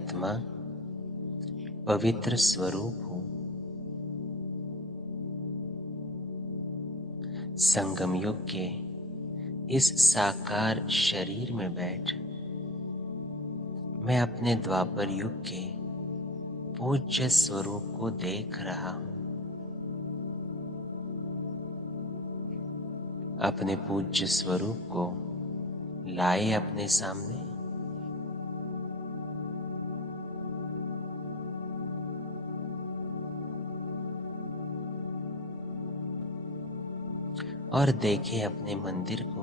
आत्मा पवित्र स्वरूप हूं। संगम युग के इस साकार शरीर में बैठ मैं अपने द्वापर युग के पूज्य स्वरूप को देख रहा हूं। अपने पूज्य स्वरूप को लाए अपने सामने और देखे अपने मंदिर को।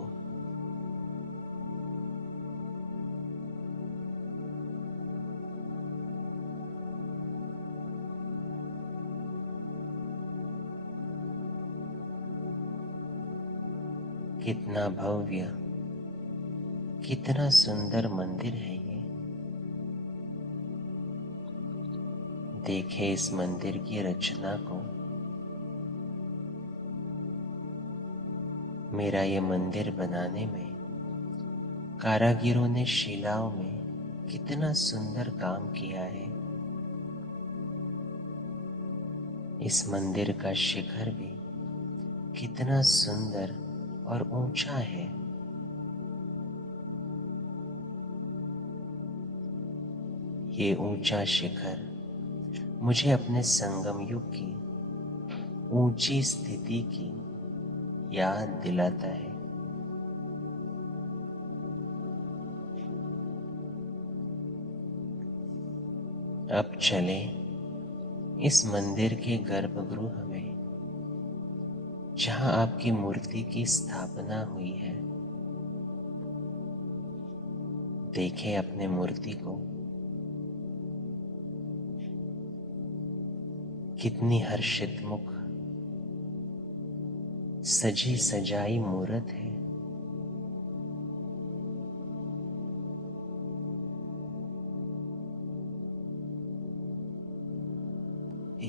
कितना भव्य, कितना सुंदर मंदिर है ये। देखे इस मंदिर की रचना को। मेरा ये मंदिर बनाने में कारीगरों ने शिलाओं में कितना सुंदर काम किया है। इस मंदिर का शिखर भी कितना सुंदर और ऊंचा है। ये ऊंचा शिखर मुझे अपने संगम युग की ऊंची स्थिति की याद दिलाता है। अब चले इस मंदिर के गर्भगृह में, जहां आपकी मूर्ति की स्थापना हुई है। देखें अपने मूर्ति को। कितनी हर्षित मुख, सजी सजाई मूर्त है।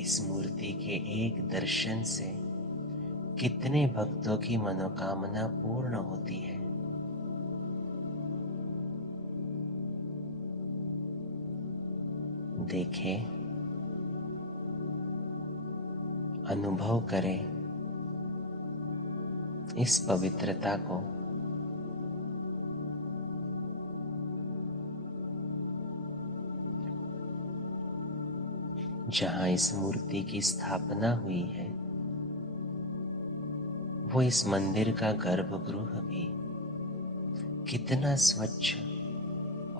इस मूर्ति के एक दर्शन से कितने भक्तों की मनोकामना पूर्ण होती है। देखें, अनुभव करें इस पवित्रता को। जहां इस मूर्ति की स्थापना हुई है, वो इस मंदिर का गर्भगृह भी कितना स्वच्छ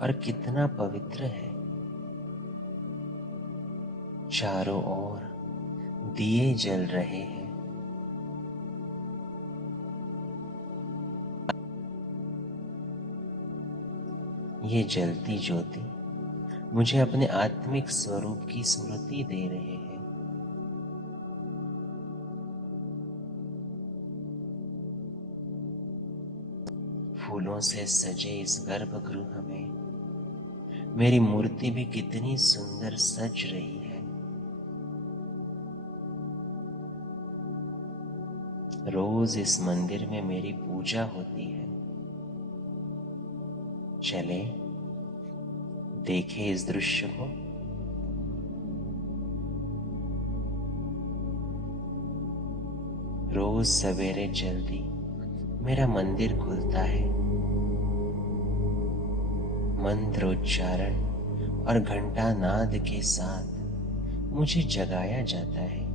और कितना पवित्र है। चारों ओर दिए जल रहे हैं। ये जलती ज्योति मुझे अपने आत्मिक स्वरूप की स्मृति दे रहे हैं। फूलों से सजे इस गर्भगृह में मेरी मूर्ति भी कितनी सुंदर सज रही है। रोज इस मंदिर में मेरी पूजा होती है। चले देखें इस दृश्य को। रोज सवेरे जल्दी मेरा मंदिर खुलता है। मंत्रोच्चारण और घंटा नाद के साथ मुझे जगाया जाता है।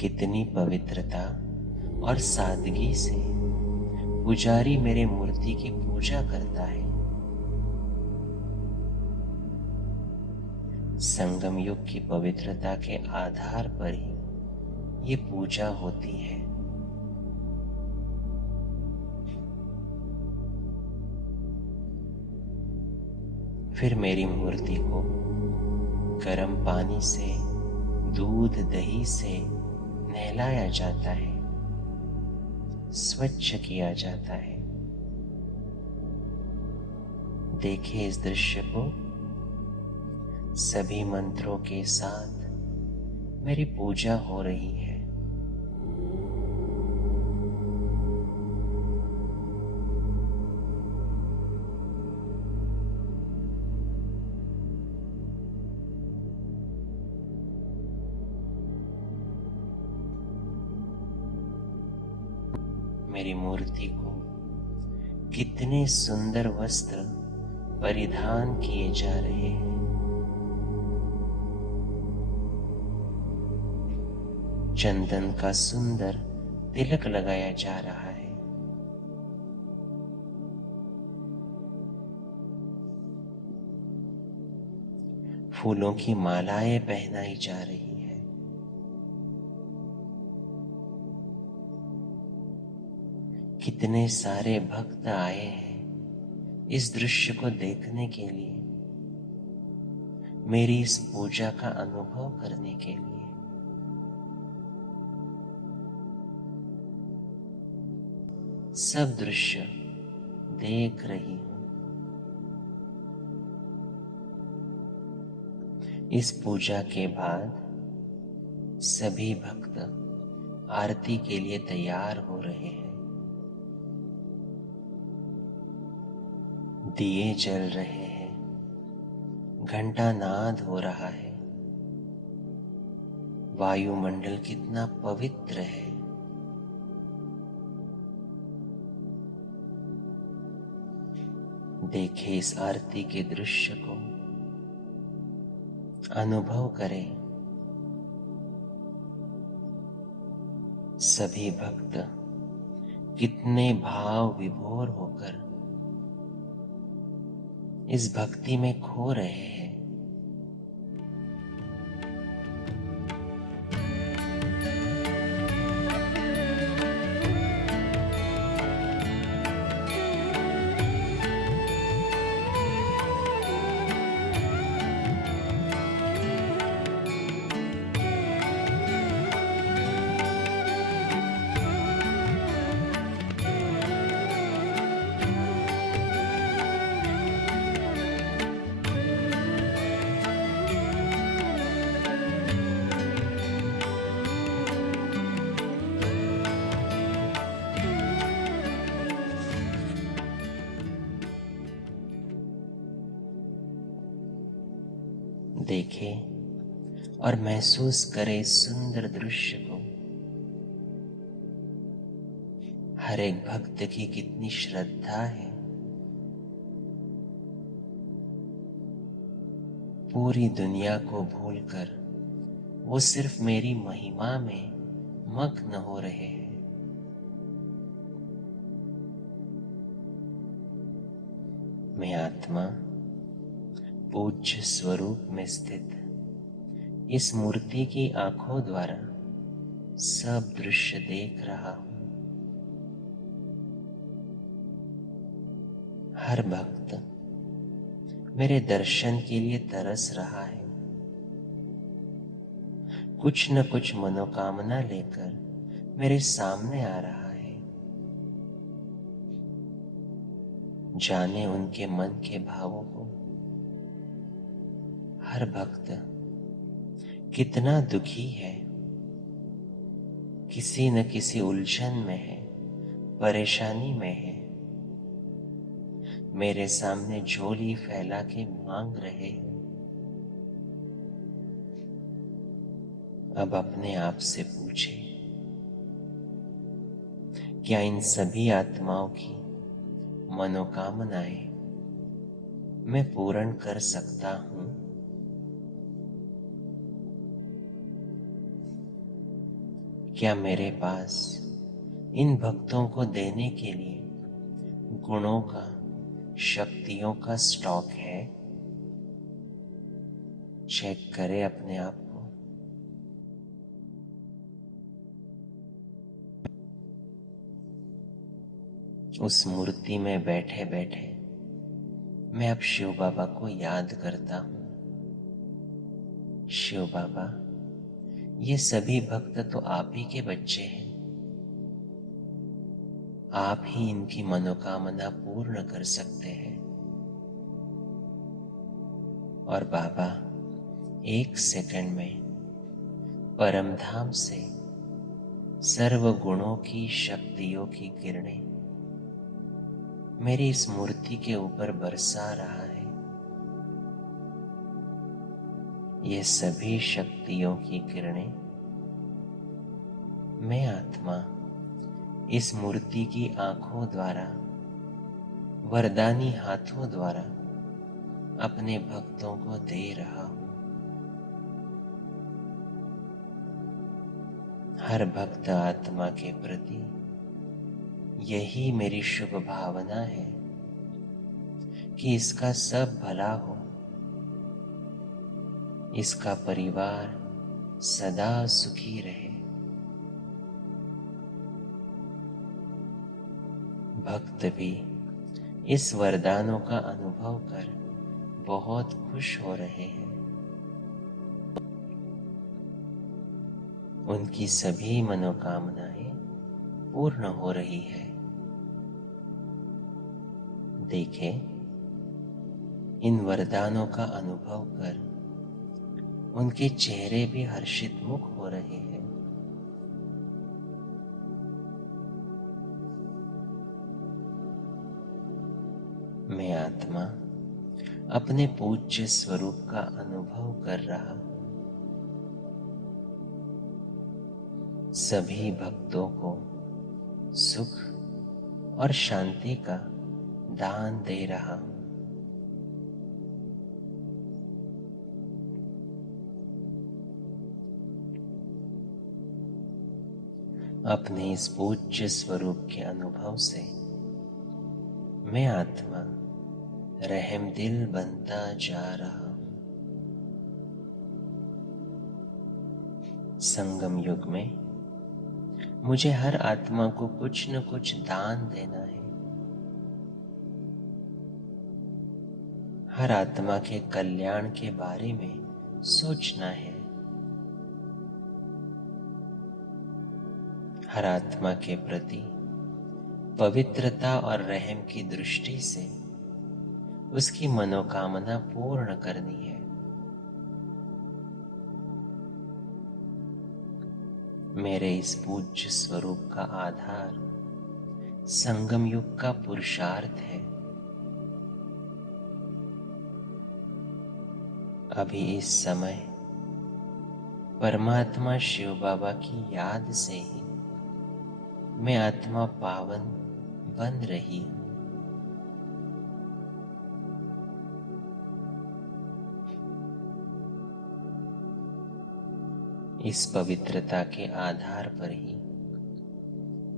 कितनी पवित्रता और सादगी से पुजारी मेरे मूर्ति की पूजा करता है। संगम युग की पवित्रता के आधार पर ही ये पूजा होती है। फिर मेरी मूर्ति को गर्म पानी से, दूध दही से नहलाया जाता है, स्वच्छ किया जाता है। देखें इस दृश्य को। सभी मंत्रों के साथ मेरी पूजा हो रही है। मेरी मूर्ति को कितने सुंदर वस्त्र परिधान किए जा रहे हैं। चंदन का सुंदर तिलक लगाया जा रहा है। फूलों की मालाएं पहनाई जा रही है। कितने सारे भक्त आए हैं इस दृश्य को देखने के लिए, मेरी इस पूजा का अनुभव करने के लिए। सब दृश्य देख रही हूं। इस पूजा के बाद सभी भक्त आरती के लिए तैयार हो रहे हैं। दिए जल रहे हैं, घंटा नाद हो रहा है। वायुमंडल कितना पवित्र है। देखें इस आरती के दृश्य को, अनुभव करें। सभी भक्त कितने भाव विभोर होकर इस भक्ति में खो रहे हैं। देखें और महसूस करें इस सुंदर दृश्य को। हर एक भक्त की कितनी श्रद्धा है। पूरी दुनिया को भूलकर वो सिर्फ मेरी महिमा में मग्न हो रहे हैं। मैं आत्मा पूज्य स्वरूप में स्थित इस मूर्ति की आंखों द्वारा सब दृश्य देख रहा हूं। हर भक्त मेरे दर्शन के लिए तरस रहा है। कुछ न कुछ मनोकामना लेकर मेरे सामने आ रहा है। जाने उनके मन के भावों को। हर भक्त कितना दुखी है, किसी न किसी उलझन में है, परेशानी में है। मेरे सामने झोली फैला के मांग रहे हैं। अब अपने आप से पूछे, क्या इन सभी आत्माओं की मनोकामनाएं मैं पूर्ण कर सकता हूं? क्या मेरे पास इन भक्तों को देने के लिए गुणों का, शक्तियों का स्टॉक है? चेक करें अपने आप को। उस मूर्ति में बैठे बैठे मैं अब शिव बाबा को याद करता हूं। शिव बाबा, ये सभी भक्त तो आप ही के बच्चे हैं। आप ही इनकी मनोकामना पूर्ण कर सकते हैं। और बाबा, एक सेकंड में परमधाम से सर्व गुणों की, शक्तियों की किरणें मेरी इस मूर्ति के ऊपर बरसा रहा है। ये सभी शक्तियों की किरणें मैं आत्मा इस मूर्ति की आंखों द्वारा, वरदानी हाथों द्वारा अपने भक्तों को दे रहा हूं। हर भक्त आत्मा के प्रति यही मेरी शुभ भावना है कि इसका सब भला हो, इसका परिवार सदा सुखी रहे। भक्त भी इस वरदानों का अनुभव कर बहुत खुश हो रहे हैं। उनकी सभी मनोकामनाएं पूर्ण हो रही है। देखें, इन वरदानों का अनुभव कर उनके चेहरे भी हर्षित मुख हो रहे हैं। मैं आत्मा अपने पूज्य स्वरूप का अनुभव कर रहा हूं। सभी भक्तों को सुख और शांति का दान दे रहा हूं। अपने इस पूज्य स्वरूप के अनुभव से मैं आत्मा रहमदिल बनता जा रहा हूं। संगम युग में मुझे हर आत्मा को कुछ न कुछ दान देना है। हर आत्मा के कल्याण के बारे में सोचना है। हर आत्मा के प्रति पवित्रता और रहम की दृष्टि से उसकी मनोकामना पूर्ण करनी है। मेरे इस पूज्य स्वरूप का आधार संगम युग का पुरुषार्थ है। अभी इस समय परमात्मा शिव बाबा की याद से ही मैं आत्मा पावन बन रही हूं। इस पवित्रता के आधार पर ही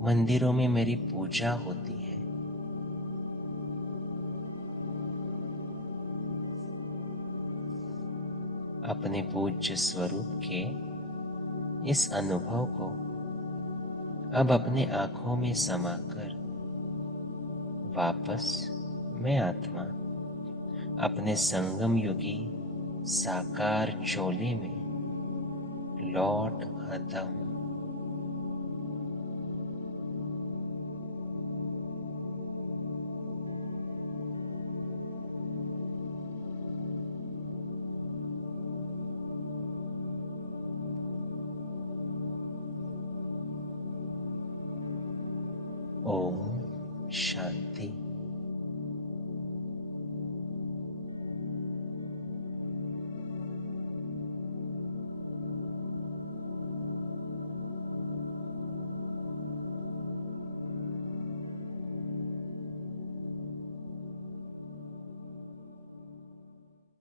मंदिरों में मेरी पूजा होती है। अपने पूज्य स्वरूप के इस अनुभव को अब अपने आंखों में समाकर वापस मैं आत्मा अपने संगम युगी साकार चोले में लौट आता हूं। ओम शांति।